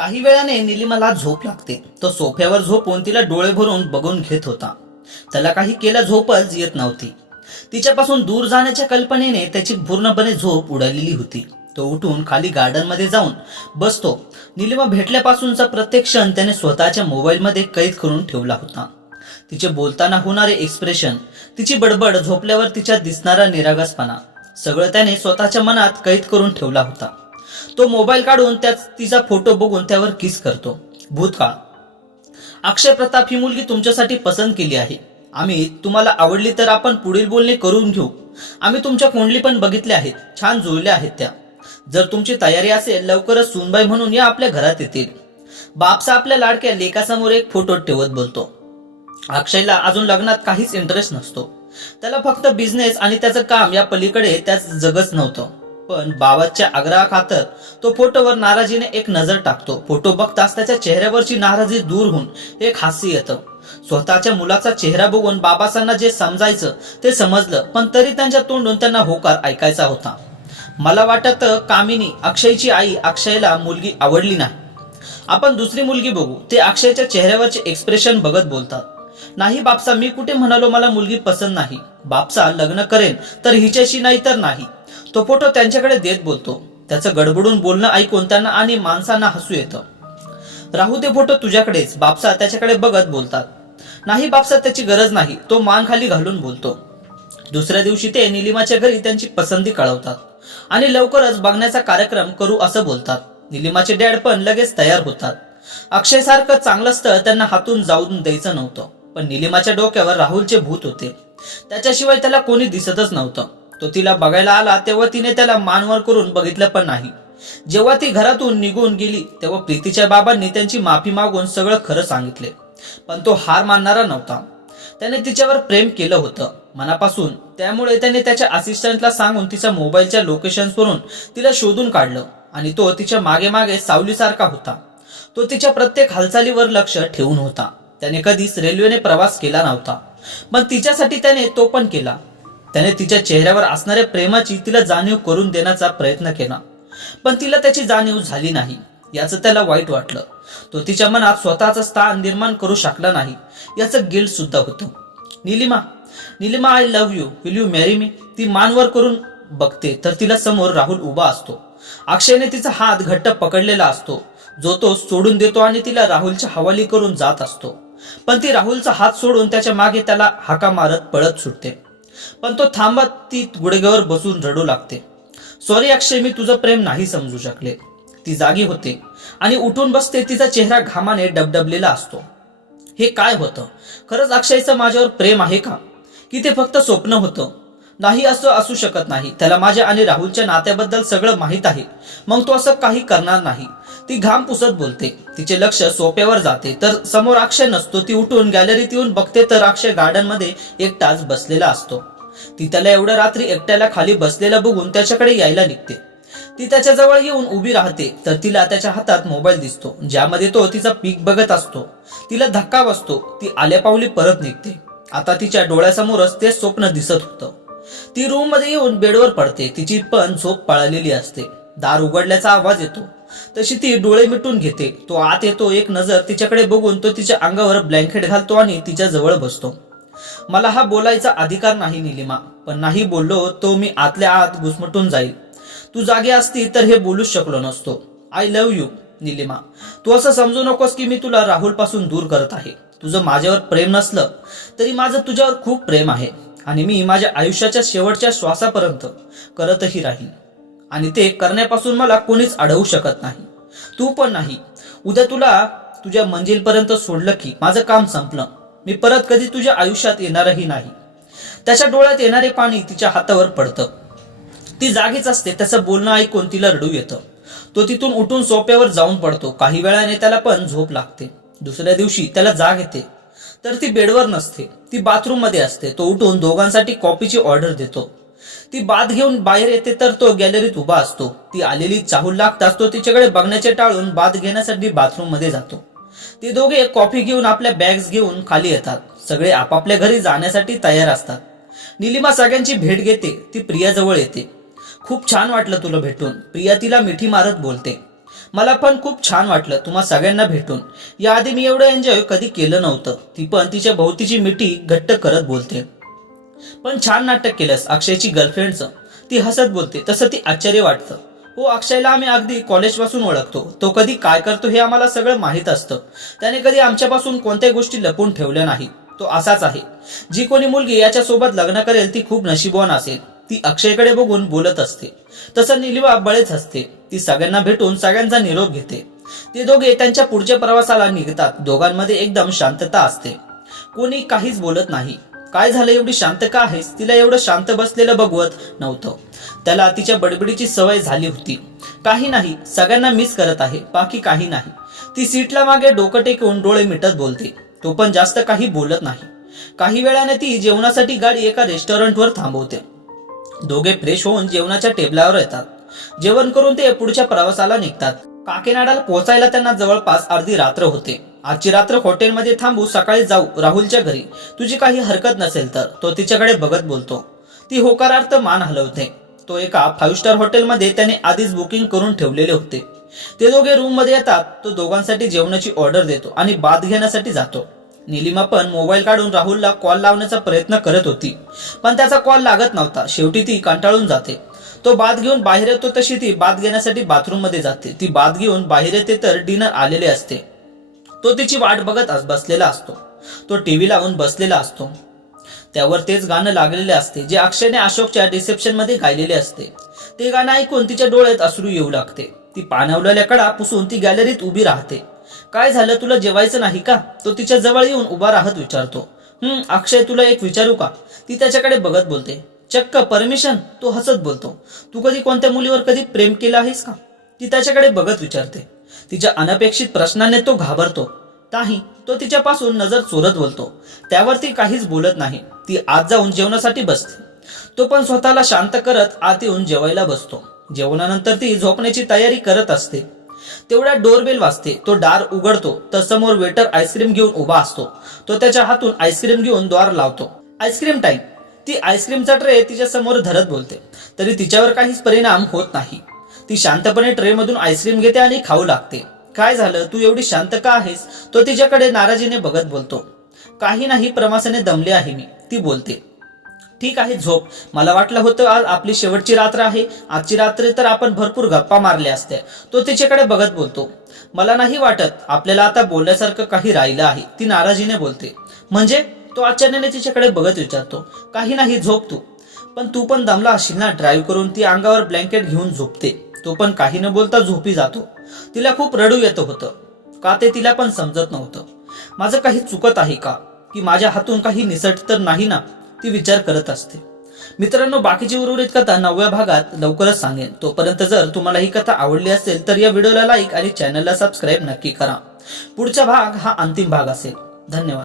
काही वेळाने निलिमाला झोप लागते. तो सोफ्यावर झोपून तिला डोळे भरून बघून घेत होता. त्याला काही केल्या झोपच येत नव्हती. तिच्यापासून दूर जाण्याच्या कल्पनेने त्याची पूर्णपणे झोप उडालेली होती. तो उठून खाली गार्डन मध्ये जाऊन बसतो. निलिमा भेटल्यापासूनचा प्रत्येक क्षण त्याने स्वतःच्या मोबाईलमध्ये कैद करून ठेवला होता. तिचे बोलताना होणारे एक्सप्रेशन, तिची बडबड, झोपल्यावर तिच्या दिसणारा निरागसपणा, सगळं त्याने स्वतःच्या मनात कैद करून ठेवला होता. तो मोबाईल काढून त्यात तिचा फोटो बघून त्यावर किस करतो. भूतकाळ. अक्षय प्रताप, ही मुलगी तुमच्यासाठी पसंत केली आहे. आम्ही तुम्हाला आवडली तर आपण पुढील बोलणे करून घेऊ. आम्ही तुमच्या कुंडली पण बघितल्या आहेत, छान जुळल्या आहेत त्या. जर तुमची तयारी असेल लवकरच सूनबाई म्हणून या आपल्या घरात येतील. बापसा आपल्या लाडक्या लेकासमोर एक फोटो ठेवत बोलतो. अक्षयला अजून लग्नात काहीच इंटरेस्ट नसतो. त्याला फक्त बिझनेस आणि त्याचं काम या पलीकडे त्याच जगच नव्हतं. पण बाबाच्या आग्रहाखातर तो फोटोवर नाराजीने एक नजर टाकतो. फोटो बघताच त्याच्या चेहऱ्यावरची नाराजी दूर होऊन एक हास्य येतं. स्वतःच्या मुलाचा चेहरा बघून बाबासांना जे समजायचं ते समजलं, पण तरी त्यांच्या तोंडून त्यांना होकार ऐकायचा होता. मला वाटत कामिनी, अक्षयची आई, अक्षयला मुलगी आवडली नाही. आपण दुसरी मुलगी बघू. ते अक्षयच्या चेहऱ्यावरचे एक्सप्रेशन बघत बोलतात. नाही बापसा, मी कुठे म्हणालो मला मुलगी पसंत नाही. बापसा, लग्न करेन तर हिच्याशी नाही तर नाही. तो फोटो त्यांच्याकडे देत बोलतो. त्याचं गडबडून बोलणं ऐकून त्यांना आणि माणसांना हसू येतं. राहू दे फोटो तुझ्याकडेच, बापसा त्याच्याकडे बघत बोलतात. नाही बापसा, त्याची गरज नाही. तो मान खाली घालून बोलतो. दुसऱ्या दिवशी ते निलिमाच्या घरी त्यांची पसंती कळवतात आणि लवकरच बघण्याचा कार्यक्रम करू असं बोलतात. निलिमाचे डॅड पण लगेच तयार होतात. अक्षय सारखं चांगलं स्थळ त्यांना हातून जाऊन द्यायचं नव्हतं. पण निलिमाच्या डोक्यावर राहुलचे भूत होते. त्याच्याशिवाय त्याला कोणी दिसतच नव्हतं. तो तिला बघायला आला तेव्हा तिने त्याला मानवर करून बघितलं पण नाही. जेव्हा ती घरातून निघून गेली तेव्हा प्रीतीच्या बाबांनी त्यांची माफी मागून सगळं खरं सांगितले. पण तो हार मानणारा नव्हता. त्याने तिच्यावर प्रेम केलं होतं मनापासून. त्यामुळे त्याने त्याच्या असिस्टंटला सांगून तिच्या मोबाईलच्या लोकेशन्सवरून तिला शोधून काढलं आणि तो तिच्या मागे मागे सावलीसारखा होता. तो तिच्या प्रत्येक हालचालीवर लक्ष ठेवून होता. त्याने कधीच रेल्वेने प्रवास केला नव्हता, पण तिच्यासाठी त्याने तो पण केला. त्याने तिच्या चेहऱ्यावर असणाऱ्या प्रेमाची तिला जाणीव करून देण्याचा प्रयत्न केला, पण तिला त्याची जाणीव झाली नाही. याचं त्याला वाईट वाटलं. तो तिच्या मनात स्वतःचं स्थान निर्माण करू शकला नाही याचं गिल्ट सुद्धा होतं. Nilima, Nilima, I love you, will you marry me. ती मानवर करून बघते तर तिला समोर राहुल उभा असतो. अक्षयने तिचा हात घट्ट पकडलेला असतो, जो तो सोडून देतो आणि तिला राहुलच्या हवाली करून जात असतो. पण ती राहुलचा हात सोडून त्याच्या मागे त्याला हाका मारत पळत सुटते. पण तो थांबत ती गुडघ्यावर बसून रडू लागते. सॉरी अक्षय, मी तुझं प्रेम नाही समजू शकले. ती जागी होते आणि उठून बसते. तिचा चेहरा घामाने डबडबलेला असतो. हे काय होतं? खरंच अक्षयचं माझ्यावर प्रेम आहे का, की ते फक्त स्वप्न होतं? नाही, असं असू शकत नाही. त्याला माझ्या आणि राहुलच्या नात्याबद्दल सगळं माहित आहे, मग तो असं काही करणार नाही. ती घाम पुसत बोलते. तिचे लक्ष सोफ्यावर जाते तर समोर अक्षय नसतो. ती उठून गॅलरीत येऊन बघते तर अक्षय गार्डन मध्ये एकटाच बसलेला असतो. ती त्याला एवढ्या रात्री एकट्याला खाली बसलेला बघून त्याच्याकडे यायला निघते. ती त्याच्या जवळ येऊन उभी राहते तर तिला त्याच्या हातात मोबाईल दिसतो, ज्यामध्ये तो तिचा पीक बघत असतो. तिला धक्का बसतो. ती आल्या पावली परत निघते. आता तिच्या डोळ्यासमोरच ते स्वप्न दिसत होतं. ती रूम मध्ये येऊन बेडवर पडते. तिची पण झोप पळालेली असते. दार उघडल्याचा आवाज येतो. तशी ती डोळे मिटून घेते. तो आत येतो. एक नजर तिच्याकडे बघून तो तिच्या अंगावर ब्लँकेट घालतो आणि तिच्या जवळ बसतो. मला हा बोलायचा अधिकार नाही निलिमा, पण नाही बोललो तो मी आतल्या आत घुसमटून जाईल. तू जागी असती तर हे बोलूच शकलो नसतो. I love you Nilima. तू असं समजू नकोस की मी तुला राहुल पासून दूर करत आहे. तुझं माझ्यावर प्रेम नसलं तरी माझं तुझ्यावर खूप प्रेम आहे आणि मी माझ्या आयुष्याच्या शेवटच्या श्वासापर्यंत करतही राहील. आणि ते करण्यापासून मला कोणीच अडवू शकत नाही, तू पण नाही. उद्या तुला तुझ्या मंजिलपर्यंत सोडलं की माझं काम संपलं. मी परत कधी तुझ्या आयुष्यात येणारही नाही. त्याच्या डोळ्यात येणारे पाणी तिच्या हातावर पडतं. ती जागीच असते. त्याचं बोलणं ऐकून तिला रडू येतं. तो तिथून उठून सोफ्यावर जाऊन पडतो. काही वेळाने त्याला पण झोप लागते. दुसऱ्या दिवशी त्याला जाग येते तर ती बेडवर नसते. ती बाथरूम मध्ये असते. तो उठून दोघांसाठी कॉफीची ऑर्डर देतो. ती बाथ घेऊन बाहेर येते तर तो गॅलरीत उभा असतो. ती आलेली चाहूल लागताच तो तिच्याकडे बघण्याचे टाळून बाथ घेण्यासाठी बाथरूम मध्ये जातो. ते दोघे कॉफी घेऊन आपल्या बॅग्स घेऊन खाली येतात. सगळे आपापल्या घरी जाण्यासाठी तयार असतात. निलिमा सगळ्यांची भेट घेते. ती प्रिया जवळ येते. खूप छान वाटलं तुला भेटून, प्रिया तिला मिठी मारत बोलते. मला पण खूप छान वाटलं तुम्हा सगळ्यांना भेटून. याआधी मी एवढं एन्जॉय कधी केलं नव्हतं. ती पण तिच्या भोवतीची मिठी घट्ट करत बोलते. पण छान नाटक केलंस अक्षयची गर्लफ्रेंडचं. ती हसत बोलते. तसं ती आश्चर्य वाटतं. हो, अक्षयला आम्ही अगदी कॉलेजपासून ओळखतो. तो कधी काय करतो हे आम्हाला सगळं माहीत असतं. त्याने कधी आमच्यापासून कोणत्याही गोष्टी लपवून ठेवल्या नाही. तो असाच आहे. जी कोणी मुलगी याच्यासोबत लग्न करेल ती खूप नशीबवान असेल. ती अक्षयकडे बघून बोलत असते. तसं निलिमा बळेच हसते. ती सगळ्यांना भेटून सगळ्यांचा निरोप घेते. ते दोघे त्यांच्या पुढच्या प्रवासाला निघतात. दोघांमध्ये एकदम शांतता असते. कोणी काहीच बोलत नाही. काय झालं, एवढी शांत का आहेस? तिला एवढं शांत बसलेलं बघवत नव्हतं. त्याला तिच्या बडबडीची सवय झाली होती. काही नाही, सगळ्यांना मिस करत आहे, बाकी काही नाही. ती सीटला मागे डोकं टेकवून डोळे मिटत बोलते. तो पण जास्त काही बोलत नाही. काही वेळाने ती जेवणासाठी गाडी एका रेस्टॉरंटवर थांबवते. दोघे फ्रेश होऊन जेवणाच्या टेबलावर येतात. जेवण करून ते पुढच्या प्रवासाला निघतात. काकीनाडाला पोहोचायला त्यांना जवळपास अर्धी रात्र होते. आजची रात्र हॉटेलमध्ये थांबू, सकाळी जाऊ राहुलच्या घरी, तुझी काही हरकत नसेल तर, तो तिच्याकडे बघत बोलतो. ती होकारार्थ मान हलवते. तो एका 5 स्टार हॉटेलमध्ये त्याने आधीच बुकिंग करून ठेवलेले होते. ते दोघे रूम मध्ये येतात. तो दोघांसाठी जेवणाची ऑर्डर देतो आणि बाथ घेण्यासाठी जातो. निलिमा पण मोबाईल काढून राहुलला कॉल लावण्याचा प्रयत्न करत होती, पण त्याचा कॉल लागत नव्हता. शेवटी ती कंटाळून जाते. तो बाथ घेऊन बाहेर येतो तशी ती बाथ घेण्यासाठी बाथरूम मध्ये जाते. ती बाथ घेऊन बाहेर येते तर डिनर आलेले असते. तो तिची वाट बघत बसलेला असतो. तो टीव्ही लावून बसलेला असतो. त्यावर तेच गाणं लागलेले असते जे अक्षयने अशोकच्या रिसेप्शन मध्ये गायलेले असते. ते गाणं ऐकून तिच्या डोळ्यात अश्रू येऊ लागते. ती पाणवलेल्या कडा पुसून ती गॅलरीत उभी राहते. काय झालं, तुला जेवायचं नाही का? तो तिच्या जवळ येऊन उभा राहत विचारतो. अक्षय, तुला एक विचारू का? ती त्याच्याकडे बघत बोलते. चक्क परमिशन? तो हसत बोलतो. तू कधी कोणत्या मुलीवर कधी प्रेम केलं आहेस का? ती त्याच्याकडे बघत विचारते. तिच्या अनपेक्षित प्रश्नाने तो घाबरतो. नाही, तो तिच्यापासून नजर चोरत बोलतो. त्यावर ती काहीच बोलत नाही. ती आत जाऊन जेवणासाठी बसते. तो पण स्वतःला शांत करत आत येऊन जेवायला बसतो. जेवणानंतर ती झोपण्याची तयारी करत असते. तेवढ्या डोरबेल वाजते. तो दार उघडतो तर समोर वेटर आईस्क्रीम घेऊन उभा असतो. तो त्याच्या हातून आईस्क्रीम घेऊन दार लावतो. Ice cream time. ती आईस्क्रीमचा ट्रे तिच्या समोर धरत बोलते. तरी तिच्यावर काहीच परिणाम होत नाही. ती शांतपणे ट्रे मधून आईस्क्रीम घेते आणि खाऊ लागते. काय झालं, तू एवढी शांत का आहेस? तो तिच्याकडे नाराजीने बघत बोलतो. काही नाही, प्रवासाने दमले आहे मी, ती बोलते. ठीक आहे, झोप. मला वाटलं होतं आज आपली शेवटची रात्र आहे. आजची रात्री तर आपण भरपूर गप्पा मारल्या असत्या. तो तिच्याकडे बघत बोलतो. मला नाही वाटत आपल्याला आता बोलण्यासारखं काही राहिलं आहे, ती नाराजीने बोलते. म्हणजे? तो आश्चर्याने तिच्याकडे बघत विचारतो. काही नाही, झोप तू. पण तू पण दमला असशील ना ड्राईव्ह करून. ती अंगावर ब्लँकेट घेऊन झोपते. तो पण काही न बोलता झोपी जातो. तिला खूप रडू येत होतं. का ते तिला पण समजत नव्हतं. माझं काही चुकत आहे का? की माझ्या हातून काही निसट तर नाही ना? ती विचार करत असते. मित्रांनो, बाकीची उर्वरित कथा 9व्या भागात लवकरच सांगेन. तोपर्यंत जर तुम्हाला ही कथा आवडली असेल तर या व्हिडिओला लाईक आणि चॅनलला सबस्क्राईब नक्की करा. पुढचा भाग हा अंतिम भाग असेल. धन्यवाद.